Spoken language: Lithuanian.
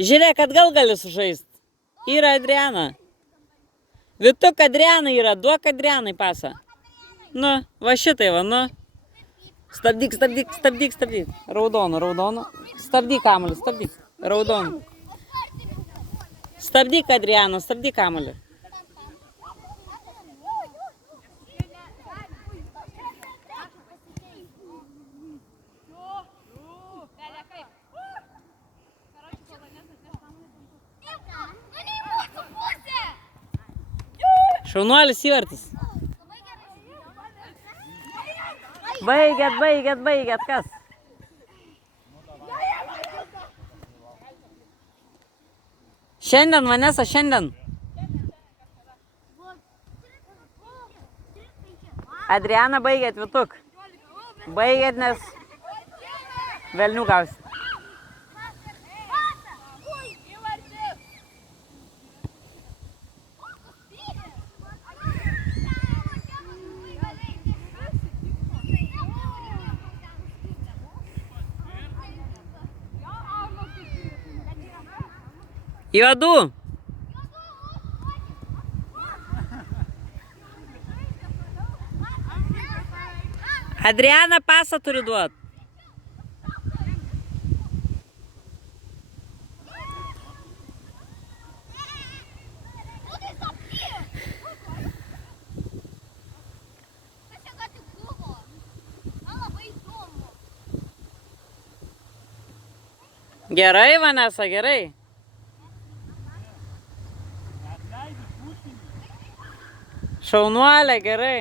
Žiūrėk, atgal gali sužaisti. Yra Adriana. Vituk Adriana yra, duok Adrianai pasą. Nu, va šitai va, nu. Stabdyk, stabdyk, stabdyk, stabdyk. Raudonu, raudonu. Stabdyk kamuolį, stabdyk. Raudonu. Stabdyk Adriana, stabdyk kamuolį. Šaunuolis įvartis. Baigėt, baigėt, baigėt, kas? Šiandien, Vanesa, šiandien. Adriana, baigėt, Vituk. Baigėt, nes velnių gausit. Juodų. Adriana pasą turi duot. Gerai, Vanesa, gerai. Šaunuolė, gerai.